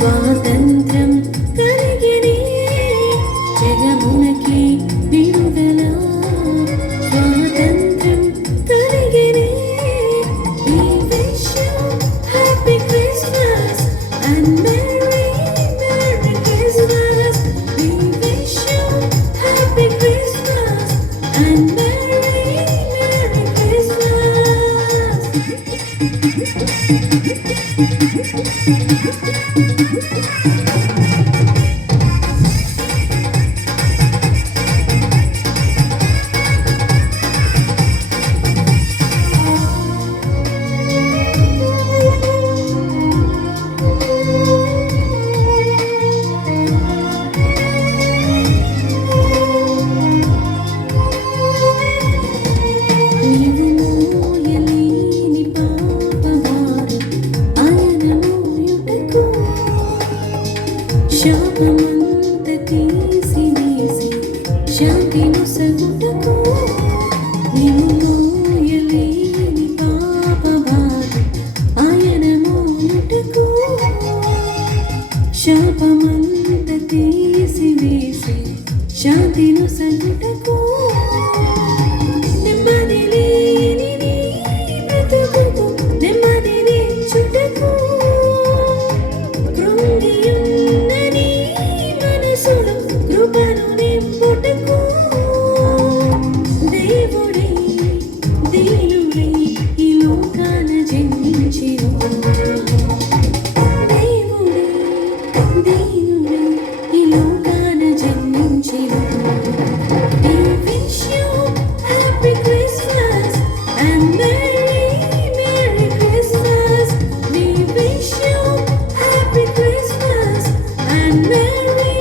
స్వాతంత్రం కలిగినే జగమునకి విడుదల స్వాతంత్రం కలిగినే we wish you happy Christmas and merry Christmas we wish you happy Christmas and merry శాపమంత తీసివేసి శాంతి నొసగుటకు నీవు మోయలేని పాపభారం ఆయన మోయుటకు శాపమంత తీసివేసి శాంతి నొసగుటకు నెమ్మది లేని నీ బ్రతుకుకు నెమ్మది నిచ్చుటకు కృపను నింపుటకు దేవుడే దీనుడే ఈ లోకాన జన్మించెను దేవుడే దీనుడే ఈ లోకాన జన్మించెను We wish you happy Christmas and merry Christmas We wish you happy Christmas and merry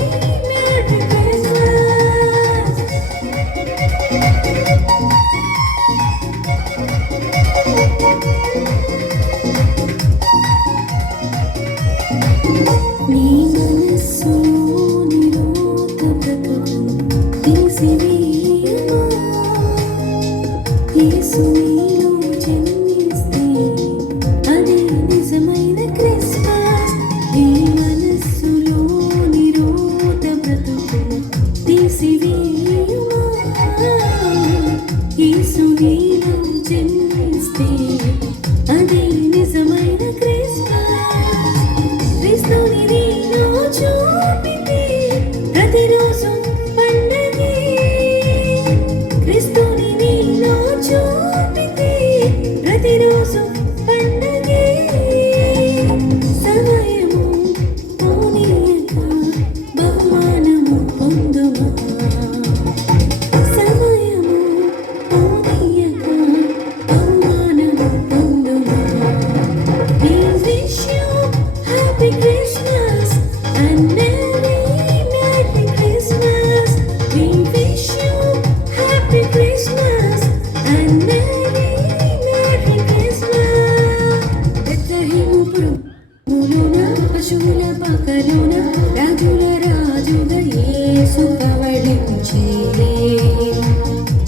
నీ మనస్సులోని లోక బ్రతుకు తీసివేయమా యేసు నీలో జన్మిస్తే అదే నిజమైన క్రిస్మస్ నీ మనస్సులోని లోక బ్రతుకు తీసివేయమా యేసు నీలో జన్మిస్తే అదే నిజమైన క్రిస్మస్ క్రీస్తుని నీలో చూపితే ప్రతిరోజు పండగే క్రీస్తుని నీలో చూపితే ప్రతిరోజు పండగే సమయము పోనీయక బహుమానము పొందుమా సమయము పోనీయక బహుమానము పొందుమా We wish you happy Christmas and merry Christmas We wish you happy Christmas and merry Christmas బెత్లెహేముపురములోన పశువుల పాకలోన రాజుల రాజుగా యేసు పవళించే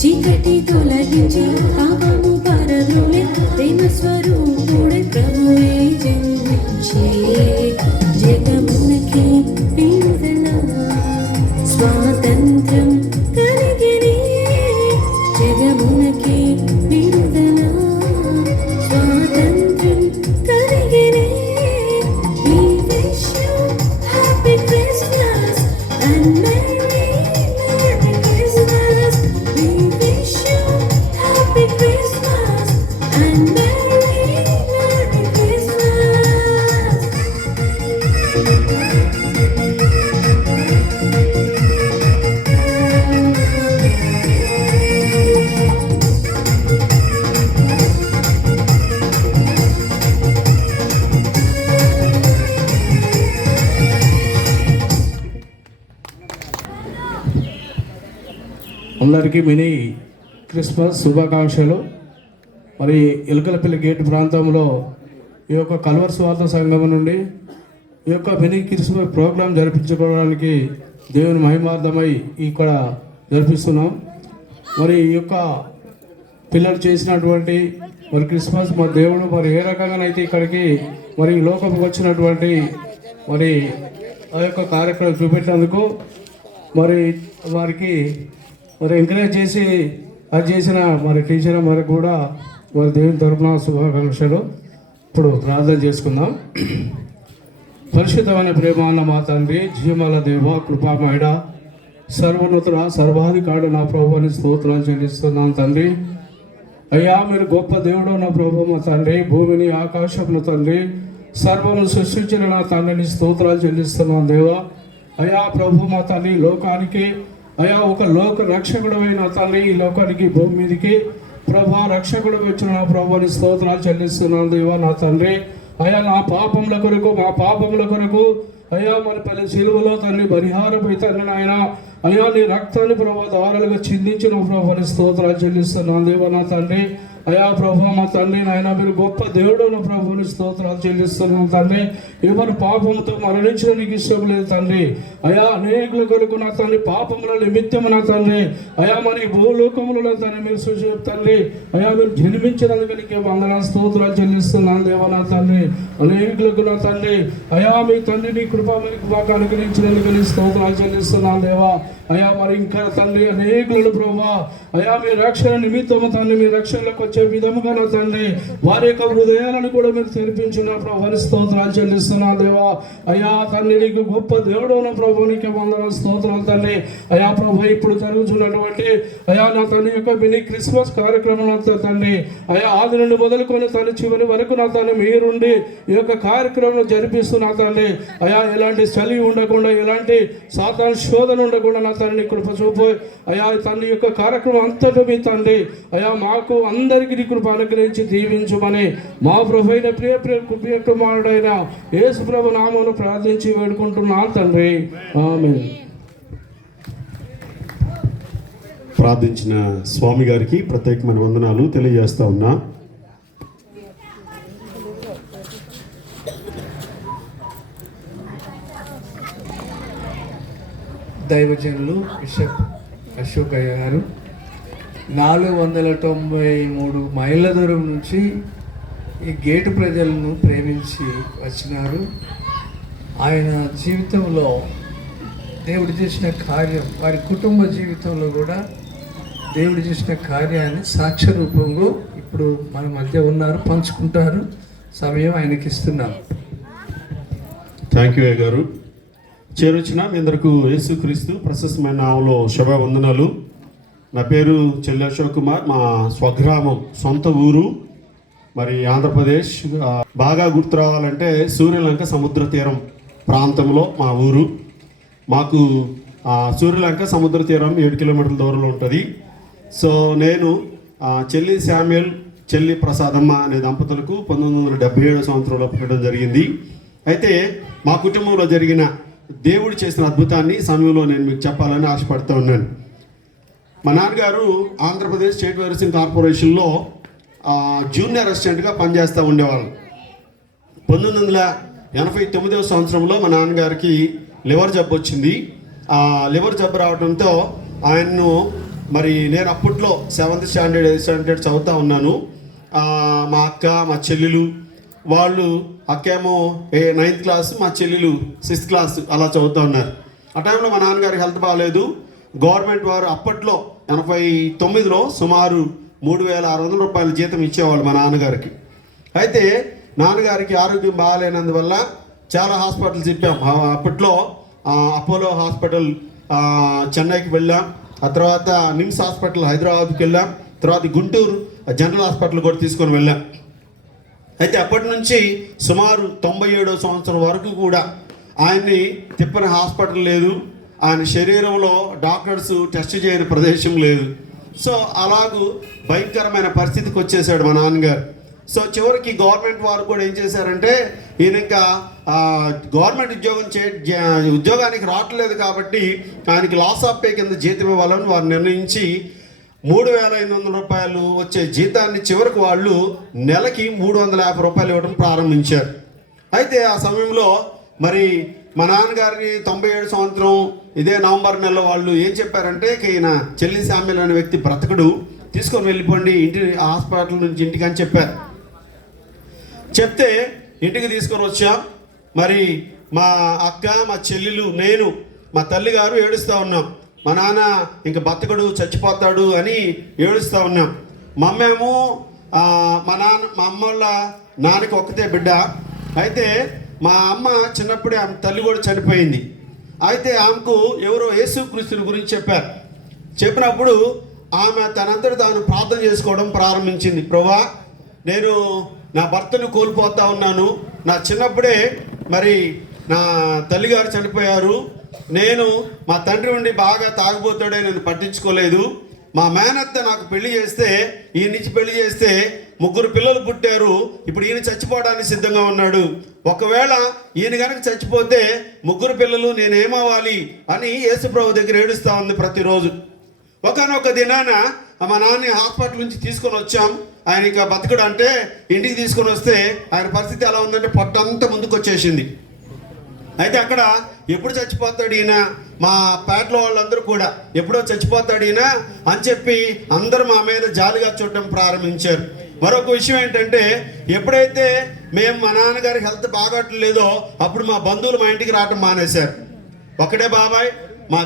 చీకటి తొలగించి పాపము పరద్రోలే ప్రేమ స్వరూపుడై ప్రభువే జన్మించే జగమునకి విడుదల స్వాతంత్రం కలిగినే జగమునకి విడుదల స్వాతంత్రం కలిగినే We wish you happy Christmas and merry Christmas We wish you happy Christmas and merry Christmas అందరికీ మినీ క్రిస్మస్ శుభాకాంక్షలు. మరి ఎలుకలపల్లి గేట్ ప్రాంతంలో ఈ యొక్క కల్వర్ స్వార్థ సంఘం నుండి ఈ యొక్క మినీ క్రిస్మస్ ప్రోగ్రాం జరిపించుకోవడానికి దేవుని మహిమార్థమై ఇక్కడ జరిపిస్తున్నాం. మరి ఈ యొక్క పిల్లలు చేసినటువంటి మరి క్రిస్మస్ మరి దేవుడు మరి ఏ రకంగానైతే ఇక్కడికి మరి లోకంకి వచ్చినటువంటి మరి ఆ యొక్క కార్యక్రమం చూపెట్టినందుకు మరి వారికి మరి ఎంకరేజ్ చేసి అది చేసిన మరి టీచర్ మరి కూడా మరి దేవుని తరపున శుభాకాంక్షలు. ఇప్పుడు ప్రార్థన చేసుకుందాం. పరిశుద్ధమైన ప్రేమాన్న మా తండ్రి, జీవమాల దేవ, కృపామయుడ, సర్వోన్నతుడ, సర్వాధికారుడు నా ప్రభువుని స్తోత్రాలు చెల్లిస్తున్నాను తండ్రి. అయ్యా మీరు గొప్ప దేవుడు నా ప్రభు మా తండ్రి, భూమిని ఆకాశమును తండ్రి సర్వను సృష్టించిన నా తండ్రిని స్తోత్రాలు చెల్లిస్తున్నాను దేవా. అయ్యా ప్రభు మా తండ్రి, లోకానికి అయ్యా ఒక లోక రక్షకుడు అయిన తండ్రి, ఈ లోకానికి భూమి మీదకి ప్రభా రక్షకుడు వచ్చిన నా ప్రభుని స్తోత్రాలు చెల్లిస్తున్నాను దేవా నా తండ్రి. అయ్యా నా పాపముల కొరకు, మా పాపముల కొరకు అయ్యా మరి పల్లె శిలువలో తండ్రి పరిహారపై తండ్రి నాయన అయ్యా నీ రక్తాన్ని ప్రభా దారులుగా చిందించిన ప్రభుని స్తోత్రాలు చెల్లిస్తున్నాను దేవా నా తండ్రి. అయా ప్రభు మా తండ్రి నాయన మీరు గొప్ప దేవుడు నా ప్రభుని స్తోత్రాలు చెల్లిస్తున్నాం తండ్రి. ఎవరు పాపంతో మరణించిన నీకు ఇష్టం లేదు తండ్రి. అయా అనేకుల కొరకు నా తండ్రి పాపముల నిమిత్తము నా తండ్రి అయా మరి భూలోకములలో తండ్రి మీరు సూచి తండ్రి అయా మీరు జన్మించినందుకు నీకే వందన స్తోత్రాలు చెల్లిస్తున్నాను దేవా నా తండ్రి. అనేకులకు నా తండ్రి అయా మీ తండ్రి నీ కృప మీకు మాకు అనుగ్రహించినందుకు నీ స్తోత్రాలు చెల్లిస్తున్నాను దేవా. అయా మరి ఇంకా తండ్రి అనేకులను ప్రభా అయా మీ రక్షణ నిమిత్తము తండ్రి మీ రక్షణలోకి వచ్చే విధముగా నా తండ్రి వారి యొక్క హృదయాలను కూడా మీరు తెరిపించిన ప్రభు స్తోత్రాలు చెల్లిస్తున్నాను దేవా. అయా తండ్రి నీకు గొప్ప దేవుడు నా ప్రభు నీకు వందన స్తోత్రాలు తండ్రి. అయా ప్రభు ఇప్పుడు జరుగుతున్నటువంటి అయా నా తండ్రి యొక్క మినీ క్రిస్మస్ కార్యక్రమం తండ్రి అయా ఆది నుండి మొదలుకొని తండ్రి చివరి వరకు నా తండ్రి మీరుండి ఈ యొక్క కార్యక్రమం జరిపిస్తున్నా తండ్రి. అయా ఎలాంటి చలి ఉండకుండా, ఎలాంటి సాతాను శోధన ఉండకుండా నా తండ్రి కృప చూపు అయా తండ్రి యొక్క కార్యక్రమం అంతటా మీ తండ్రి అయా మాకు అందరికీ నీ కృప అనుగ్రహించి దీవించమని మా ప్రభు అయిన ప్రియ కుమారుడైన యేసు ప్రభు నామమున ప్రార్థించి వేడుకుంటున్నాను తండ్రి, ఆమేన్. ప్రార్థించిన స్వామి గారికి ప్రత్యేకమైన వందనాలు తెలియజేస్తా ఉన్నా. దైవజనులు బిషప్ అశోక్ అయ్య గారు 493 మైళ్ళ దూరం నుంచి ఈ గేటు ప్రజలను ప్రేమించి వచ్చినారు. ఆయన జీవితంలో దేవుడు చేసిన కార్యం, వారి కుటుంబ జీవితంలో కూడా దేవుడు చేసిన కార్యాన్ని సాక్ష్య రూపంలో ఇప్పుడు మన మధ్య ఉన్నారు, పంచుకుంటారు. సమయం ఆయనకి ఇస్తున్నాం. థ్యాంక్ యూ గారు. చేరొచ్చిన మీ అందరకు యేసుక్రీస్తు ప్రశస్తమైన నామంలో శుభవందనాలు. నా పేరు చెల్లి అశోక్ కుమార్. మా స్వగ్రామం, సొంత ఊరు మరి ఆంధ్రప్రదేశ్. బాగా గుర్తు రావాలంటే సూర్యలంక సముద్ర తీరం ప్రాంతంలో మా ఊరు. మాకు సూర్యలంక సముద్ర తీరం 7 కిలోమీటర్ల దూరంలో ఉంటుంది. సో నేను చెల్లి శామ్యుల్, చెల్లి ప్రసాదమ్మ అనే దంపతులకు 1977 సంవత్సరంలో పుట్టడం జరిగింది. అయితే మా కుటుంబంలో జరిగిన దేవుడు చేసిన అద్భుతాన్ని సమయంలో నేను మీకు చెప్పాలని ఆశపడుతూ ఉన్నాను. మా నాన్నగారు ఆంధ్రప్రదేశ్ స్టేట్ వైరసింగ్ కార్పొరేషన్లో జూనియర్ అసిస్టెంట్గా పనిచేస్తూ ఉండేవాళ్ళు. 1989 సంవత్సరంలో మా నాన్నగారికి లివర్ జబ్బు వచ్చింది. లివర్ జబ్బు రావడంతో ఆయన్ను మరి నేను అప్పట్లో 7th స్టాండర్డ్ 8th స్టాండర్డ్ చదువుతూ ఉన్నాను. మా అక్క, మా చెల్లెలు వాళ్ళు, అక్కేమో 9th క్లాస్, మా చెల్లెలు 6th క్లాస్ అలా చదువుతూ ఉన్నారు. ఆ టైంలో మా నాన్నగారికి హెల్త్ బాగాలేదు. గవర్నమెంట్ వారు అప్పట్లో 89లో సుమారు 3600 రూపాయల జీతం ఇచ్చేవాళ్ళు మా నాన్నగారికి. అయితే నాన్నగారికి ఆరోగ్యం బాగాలేనందువల్ల చాలా హాస్పిటల్స్ చెప్పాం. అప్పట్లో అపోలో హాస్పిటల్ చెన్నైకి వెళ్ళాం, ఆ తర్వాత నిమ్స్ హాస్పిటల్ హైదరాబాద్కి వెళ్ళాం, తర్వాత గుంటూరు జనరల్ హాస్పిటల్ కూడా తీసుకొని వెళ్ళాం. అయితే అప్పటి నుంచి సుమారు 97వ సంవత్సరం వరకు కూడా ఆయన్ని తిప్పని హాస్పిటల్ లేదు, ఆయన శరీరంలో డాక్టర్స్ టెస్ట్ చేయని ప్రదేశం లేదు. సో అలాగూ భయంకరమైన పరిస్థితికి వచ్చేసాడు మా నాన్నగారు. సో చివరికి గవర్నమెంట్ వారు కూడా ఏం చేశారంటే ఈయన ఇంకా గవర్నమెంట్ ఉద్యోగానికి రావట్లేదు కాబట్టి ఆయనకి లాస్ ఆఫ్ పే కింద జీతం ఇవ్వాలని వారు నిర్ణయించి 3500 రూపాయలు వచ్చే జీతాన్ని చివరికి వాళ్ళు నెలకి 350 రూపాయలు ఇవ్వడం ప్రారంభించారు. అయితే ఆ సమయంలో మరి మా నాన్నగారికి 97 సంవత్సరం ఇదే నవంబర్ నెలలో వాళ్ళు ఏం చెప్పారంటే ఈయన చెల్లి శామ్యుల్ అనే వ్యక్తి బ్రతకడు, తీసుకొని వెళ్ళిపోండి ఇంటి హాస్పిటల్ నుంచి ఇంటికి అని చెప్పారు. చెప్తే ఇంటికి తీసుకొని వచ్చాం. మరి మా అక్క, మా చెల్లెలు, నేను, మా తల్లి గారు ఏడుస్తూ ఉన్నాం. మా నాన్న ఇంక బతకడు, చచ్చిపోతాడు అని ఏడుస్తూ ఉన్నాం. మా అమ్మేమో మా అమ్మ వాళ్ళ నాన్నకి ఒక్కతే బిడ్డ. అయితే మా అమ్మ చిన్నప్పుడే ఆమె తల్లి కూడా చనిపోయింది. అయితే ఆమెకు ఎవరో యేసుక్రీస్తుని గురించి చెప్పారు. చెప్పినప్పుడు ఆమె తనంతట తాను ప్రార్థన చేసుకోవడం ప్రారంభించింది. ప్రభువా, నేను నా భర్తను కోల్పోతా ఉన్నాను. నా చిన్నప్పుడే మరి నా తల్లిగారు చనిపోయారు. నేను మా తండ్రి ఉండి బాగా తాగిపోతాడే, నేను పట్టించుకోలేదు. మా మేనత్త నాకు పెళ్లి చేస్తే, ఈయన నుంచి పెళ్లి చేస్తే 3 పిల్లలు పుట్టారు. ఇప్పుడు ఈయన చచ్చిపోవడానికి సిద్ధంగా ఉన్నాడు. ఒకవేళ ఈయన కనుక చచ్చిపోతే 3 పిల్లలు నేనేమవ్వాలి అని యేసుప్రభు దగ్గర ఏడుస్తూ ఉంది ప్రతిరోజు. ఒకనొక దినాన మా నాన్న హాస్పిటల్ నుంచి తీసుకొని వచ్చాం. ఆయన ఇక బతకడు అంటే ఇంటికి తీసుకొని వస్తే ఆయన పరిస్థితి ఎలా ఉందంటే పొట్టంతా ముందుకు వచ్చేసింది. అయితే అక్కడ ఎప్పుడు చచ్చిపోతాడు ఈయన, మా పేటలో వాళ్ళందరూ కూడా ఎప్పుడో చచ్చిపోతాడు ఈయన అని చెప్పి అందరూ మా మీద జాలిగా చూడటం ప్రారంభించారు. మరొక విషయం ఏంటంటే, ఎప్పుడైతే మేము మా నాన్నగారి హెల్త్ బాగట్లేదో అప్పుడు మా బంధువులు మా ఇంటికి రావటం మానేశారు. ఒకటే బాబాయ్, మా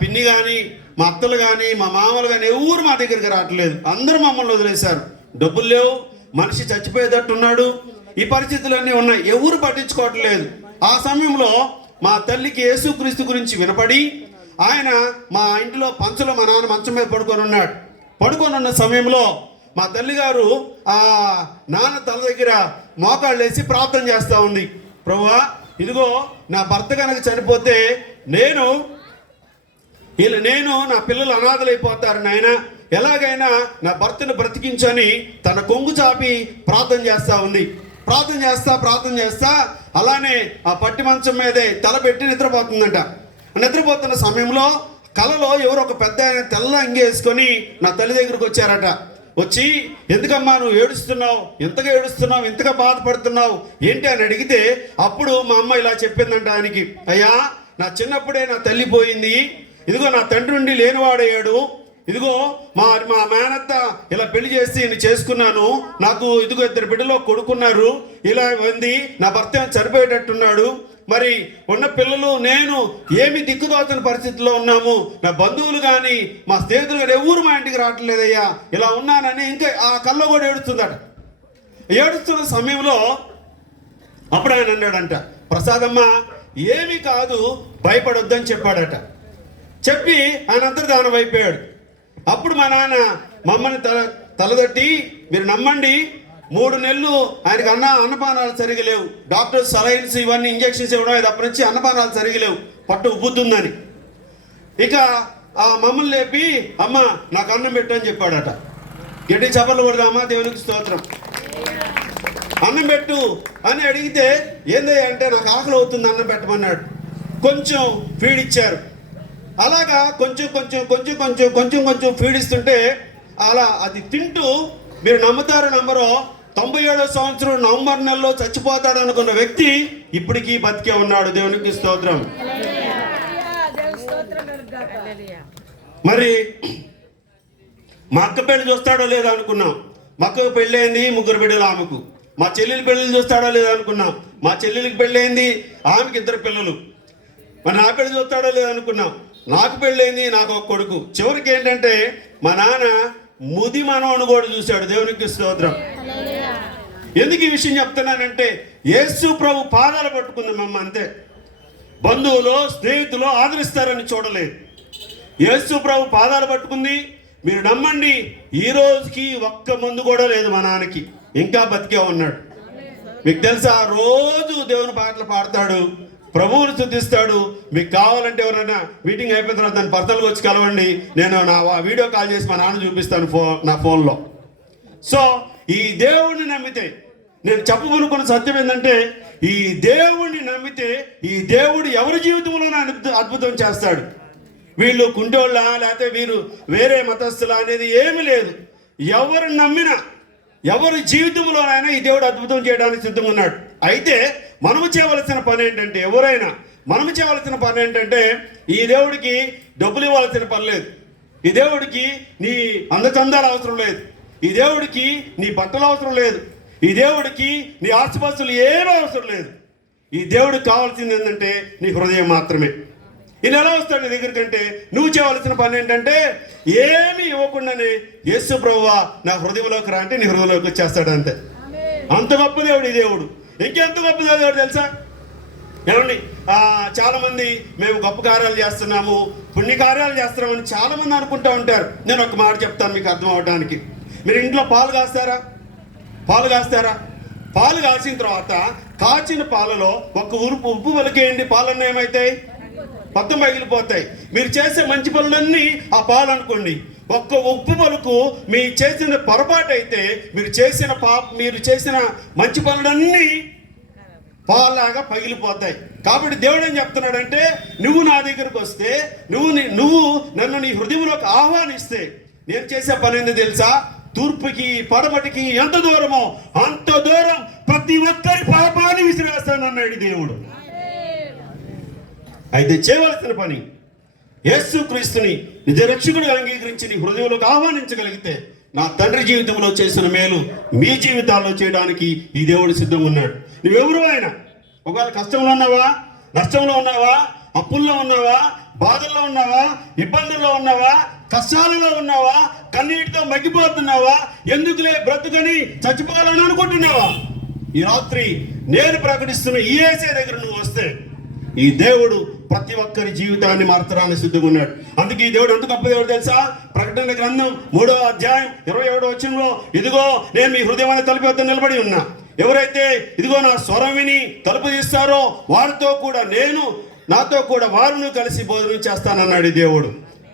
పిన్ని కానీ, మా అత్తలు కానీ, మా మామలు కానీ ఎవరు మా దగ్గరికి రావట్లేదు. అందరూ మమ్మల్ని వదిలేశారు. డబ్బులు లేవు, మనిషి చచ్చిపోయేటట్టున్నాడు, ఈ పరిస్థితులన్నీ ఉన్నాయి, ఎవరు పట్టించుకోవట్లేదు. ఆ సమయంలో మా తల్లికి యేసుక్రీస్తు గురించి వినపడి ఆయన మా ఇంటిలో పంచలో మా నాన్న మంచం మీద పడుకొని ఉన్నాడు. పడుకొని ఉన్న సమయంలో మా తల్లిగారు ఆ నాన్న తల దగ్గర మోకాళ్ళు వేసి ప్రార్థన చేస్తూ ఉంది. ప్రభువా, ఇదిగో నా భర్త కనుక చనిపోతే నేను నా పిల్లలు అనాథలైపోతారు నాయన, ఎలాగైనా నా భర్తను బ్రతికించని తన కొంగు చాపి ప్రార్థన చేస్తూ ఉంది. ప్రార్థన చేస్తా అలానే ఆ పట్టి మంచం మీదే తలపెట్టి నిద్రపోతుందంట. నిద్రపోతున్న సమయంలో కలలో ఎవరో ఒక పెద్ద ఆయన తెల్ల అంగి వేసుకొని నా తల్లి దగ్గరకు వచ్చారట. వచ్చి, ఎందుకమ్మా నువ్వు ఏడుస్తున్నావు, ఎంతగా ఏడుస్తున్నావు, ఎంతగా బాధపడుతున్నావు ఏంటి అని అడిగితే అప్పుడు మా అమ్మ ఇలా చెప్పిందంట ఆయనకి, అయ్యా, నా చిన్నప్పుడే నా తల్లి పోయింది, ఇదిగో నా తండ్రి నుండి లేనివాడయ్యాడు, ఇదిగో మా మేనత్త ఇలా పెళ్లి చేసి నేను చేసుకున్నాను, నాకు ఇదిగో 2 బిడ్డలో కొడుకున్నారు, ఇలా ఉంది, నా భర్త చనిపోయేటట్టున్నాడు, మరి ఉన్న పిల్లలు నేను ఏమి దిక్కుదోచని పరిస్థితిలో ఉన్నాము, నా బంధువులు కానీ మా స్నేహితులు కానీ ఎవరు మా ఇంటికి రావట్లేదయ్యా, ఇలా ఉన్నానని ఇంకా ఆ కల్లో కూడా ఏడుస్తుందట. ఏడుస్తున్న సమయంలో అప్పుడు ఆయన అన్నాడంట, ప్రసాదమ్మ ఏమీ కాదు, భయపడొద్దని చెప్పాడట. చెప్పి ఆయన అంతర్ధానం అయిపోయాడు. అప్పుడు మా నాన్న మమ్మల్ని తలదట్టి, మీరు నమ్మండి, 3 నెలలు ఆయనకి అన్నపానాలు సరిగా లేవు, డాక్టర్స్ సలైన్స్ ఇవన్నీ ఇంజక్షన్స్ ఇవ్వడం తప్ప నుంచి అన్నపానాలు సరిగా లేవు, పట్టు ఉబ్బుతుందని. ఇక ఆ మమ్మల్ని లేపి, అమ్మ నాకు అన్నం పెట్టు అని చెప్పాడట. గట్టి చప్పట్లు కొడదామా, దేవునికి స్తోత్రం. అన్నం పెట్టు అని అడిగితే ఏందయ్య అంటే నాకు ఆకలి అవుతుంది, అన్నం పెట్టమన్నాడు. కొంచెం ఫీడ్ ఇచ్చారు. అలాగా కొంచెం ఫీడ్ ఇస్తుంటే అలా అది తింటూ, మీరు నమ్ముతారో నమ్మరో, 97వ సంవత్సరం నవంబర్ నెలలో చచ్చిపోతాడు అనుకున్న వ్యక్తి ఇప్పటికీ బతికే ఉన్నాడు. దేవునికి స్తోత్రం. మరి మా అక్క పెళ్లి చూస్తాడో లేదో అనుకున్నాం. మా అక్కకు పెళ్ళయింది, 3 బిడ్డలు ఆమెకు. మా చెల్లెలి పెళ్ళిళ్ళు చూస్తాడో లేదో అనుకున్నాం. మా చెల్లెలికి పెళ్ళయింది, ఆమెకి 2 పిల్లలు. మరి నా పెళ్లి చూస్తాడో లేదో అనుకున్నాం. నాకు పెళ్ళైంది, నాకు ఒక కొడుకు. చివరికి ఏంటంటే మా నాన్న ముది మనవను కూడా చూశాడు. దేవునికి స్తోత్రం. ఎందుకు ఈ విషయం చెప్తున్నానంటే, యేసు ప్రభు పాదాలు పట్టుకుంది మమ్మ, అంతే. బంధువులు స్నేహితులు ఆదరిస్తారని చూడలేదు. యేసు ప్రభు పాదాలు పట్టుకుంది. మీరు నమ్మండి, ఈ రోజుకి ఒక్క మందు కూడా లేదు మా నాన్నకి, ఇంకా బతికే ఉన్నాడు. మీకు తెలుసా, రోజు దేవుని పాటలు పాడతాడు, ప్రభువుని స్తుతిస్తాడు. మీకు కావాలంటే ఎవరైనా మీటింగ్ అయిపోయిన తర్వాత దాన్ని పర్సనల్గా వచ్చి కలవండి, నేను నా వీడియో కాల్ చేసి మా నాన్న చూపిస్తాను నా ఫోన్లో. సో ఈ దేవుణ్ణి నమ్మితే, నేను చెప్పమనుకున్న సత్యం ఏంటంటే, ఈ దేవుణ్ణి నమ్మితే ఈ దేవుడు ఎవరి జీవితంలోనే అద్భుతం చేస్తాడు. వీళ్ళు కుంటోళ్ళ లేకపోతే వీరు వేరే మతస్థుల అనేది ఏమీ లేదు. ఎవరు నమ్మినా, ఎవరి జీవితంలోనైనా ఈ దేవుడు అద్భుతం చేయడానికి సిద్ధంగా ఉన్నాడు. అయితే మనము చేయవలసిన పని ఏంటంటే, మనము చేయవలసిన పని ఏంటంటే, ఈ దేవుడికి డబ్బులు ఇవ్వాల్సిన పని లేదు, ఈ దేవుడికి నీ అందచందాలు అవసరం లేదు, ఈ దేవుడికి నీ బట్టలు అవసరం లేదు, ఈ దేవుడికి నీ ఆస్తిపాస్తులు ఏమీ అవసరం లేదు. ఈ దేవుడికి కావాల్సింది ఏంటంటే నీ హృదయం మాత్రమే. ఈయన ఎలా వస్తాడు నీ దగ్గరికి అంటే నువ్వు చేయవలసిన పని ఏంటంటే ఏమీ ఇవ్వకుండానే యేసు ప్రభువా నా హృదయంలోకి రా అంటే నీ హృదయంలోకి వచ్చేస్తాడు అంతే. అంత గొప్ప దేవుడు ఈ దేవుడు. ఇంకెంత గొప్ప దేవుడు తెలుసా? ఏమండి, చాలామంది మేము గొప్ప కార్యాలు చేస్తున్నాము, పుణ్యకార్యాలు చేస్తున్నామని చాలామంది అనుకుంటూ ఉంటారు. నేను ఒక మాట చెప్తాను మీకు అర్థం అవడానికి. మీరు ఇంట్లో పాలు కాస్తారా? పాలు కాసిన తర్వాత కాచిన పాలలో ఒక ఉప్పు వెలికేయండి, పాలన్నీ ఏమవుతాయి? మొత్తం పగిలిపోతాయి. మీరు చేసే మంచి పనులన్నీ ఆ పాలు అనుకోండి. ఒక్క ఉప్పు పలుకు మీ చేసిన పొరపాటు అయితే మీరు చేసిన మంచి పనులన్నీ పాలాగా పగిలిపోతాయి. కాబట్టి దేవుడు ఏం చెప్తున్నాడంటే నువ్వు నా దగ్గరకు వస్తే, నువ్వు నన్ను నీ హృదయంలోకి ఆహ్వానిస్తే నేను చేసే పని ఏందో తెలుసా? తూర్పుకి పడమటికి ఎంత దూరమో అంత దూరం ప్రతి ఒక్కరి పాపాన్ని విసిరేస్తానన్నాడు దేవుడు. అయితే చేయవలసిన పని యేసుక్రీస్తుని నిజ రక్షకుడిగా అంగీకరించి నీ హృదయంలోకి ఆహ్వానించగలిగితే నా తండ్రి జీవితంలో చేసిన మేలు మీ జీవితాల్లో చేయడానికి ఈ దేవుడు సిద్ధంగా ఉన్నాడు. నువ్వెవరు ఆయన? ఒకవేళ కష్టంలో ఉన్నావా, నష్టంలో ఉన్నావా, అప్పుల్లో ఉన్నావా, బాధల్లో ఉన్నావా, ఇబ్బందుల్లో ఉన్నావా, కష్టాలలో ఉన్నావా, కన్నీటితో మగ్గిపోతున్నావా, ఎందుకులే బ్రతుకని చచ్చిపోవాలని అనుకుంటున్నావా? ఈ రాత్రి నేను ప్రకటిస్తున్న ఈ యేసే దగ్గర నువ్వు వస్తే ఈ దేవుడు ప్రతి ఒక్కరి జీవితాన్ని మార్చడానికి సిద్ధంగా ఉన్నాడు. అందుకే ఈ దేవుడు ఎంత గొప్ప దేవుడు తెలుసా? ప్రకటన గ్రంథం 3వ అధ్యాయం 27వ వచనంలో ఇదిగో నేను మీ హృదయాన్ని తలుపు వద్ద నిలబడి ఉన్నా, ఎవరైతే ఇదిగో నా స్వరం విని తలుపు తీస్తారో వారితో కూడా నాతో కూడా వారిని కలిసి భోజనం చేస్తానన్నాడు దేవుడు.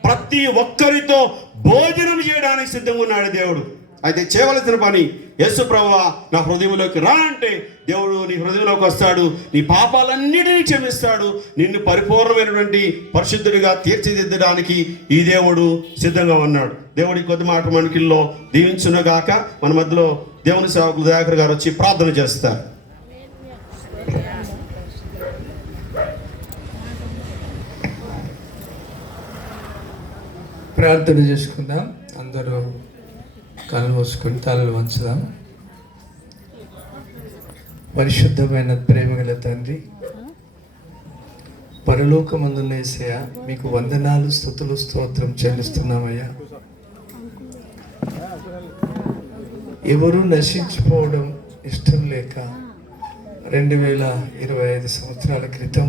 ప్రతి ఒక్కరితో భోజనం చేయడానికి సిద్ధంగా ఉన్నాడు దేవుడు. అయితే చేయవలసిన పని యేసు ప్రభువా నా హృదయంలోకి రా అంటే దేవుడు నీ హృదయంలోకి వస్తాడు, నీ పాపాలన్నిటినీ క్షమిస్తాడు, నిన్ను పరిపూర్ణమైనటువంటి పరిశుద్ధుడిగా తీర్చిదిద్దడానికి ఈ దేవుడు సిద్ధంగా ఉన్నాడు. దేవుడి కొద్ది మాట మనకిల్లో దీవించునుగాక. మన మధ్యలో దేవుని సేవకులు దయాకర్ గారు వచ్చి ప్రార్థన చేస్తారు. ప్రార్థన చేసుకుందాం. అందరూ కళ్ళు మూసుకొని తలలు వంచుదాం. పరిశుద్ధమైన ప్రేమగల తండ్రి, పరలోకమందున్న యేసయ్యా మీకు వందనాలు, స్తుతులు, స్తోత్రం చెల్లిస్తున్నామయ్యా. ఎవరు నశించిపోవడం ఇష్టం లేక 2025 సంవత్సరాల క్రితం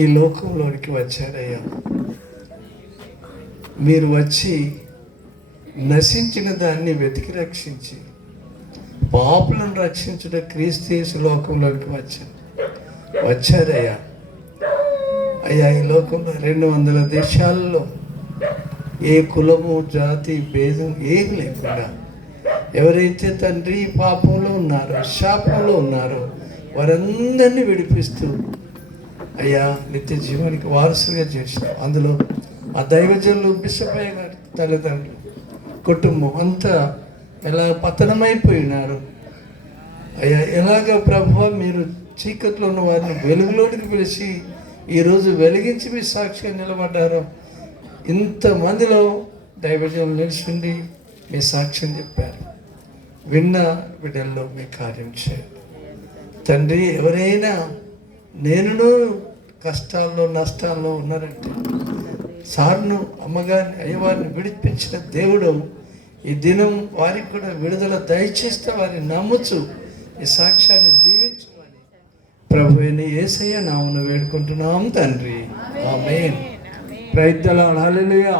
ఈ లోకంలోనికి వచ్చారయ్యా. మీరు వచ్చి నశించిన దాన్ని వెతికి రక్షించి పాపులను రక్షించుట క్రీస్తు యేసు లోకంలోకి వచ్చారయ్యా. అయ్యా, ఈ లోకంలో 200 దేశాల్లో ఏ కులము, జాతి, భేదం ఏమి లేకుండా ఎవరైతే తండ్రి పాపంలో ఉన్నారో, శాపంలో ఉన్నారో వారందరినీ విడిపిస్తూ అయ్యా నిత్య జీవానికి వారసులుగా చేసినాం. అందులో ఆ దైవజనులు బిషపయ్య గారి తల్లిదండ్రులు, కుటుంబం అంతా ఎలా పతనమైపోయినారు అయ్యా. ఎలాగ ప్రభువా మీరు చీకట్లో ఉన్న వారిని వెలుగులోనికి పిలిచి ఈరోజు వెలిగించి మీ సాక్షిగా నిలబడ్డారో, ఇంతమందిలో దైవజనులు నిలిచిండి మీ సాక్ష్యం చెప్పారు. విన్న బిడ్డల్లో మీ కార్యం చేయండి తండ్రి. ఎవరైనా నేను కష్టాల్లో నష్టాల్లో ఉన్నారంటే సార్ను, అమ్మగారిని, అయ్యవారిని విడిపించిన దేవుడు ఈ దినం వారికి కూడా విడుదల దయచేస్తే వారిని నమ్ముచు ఈ సాక్ష్యాన్ని దీవించమని ప్రభువైన యేసయ్య నామమున వేడుకుంటున్నాం తండ్రి. Amen. Praise the lord. Hallelujah.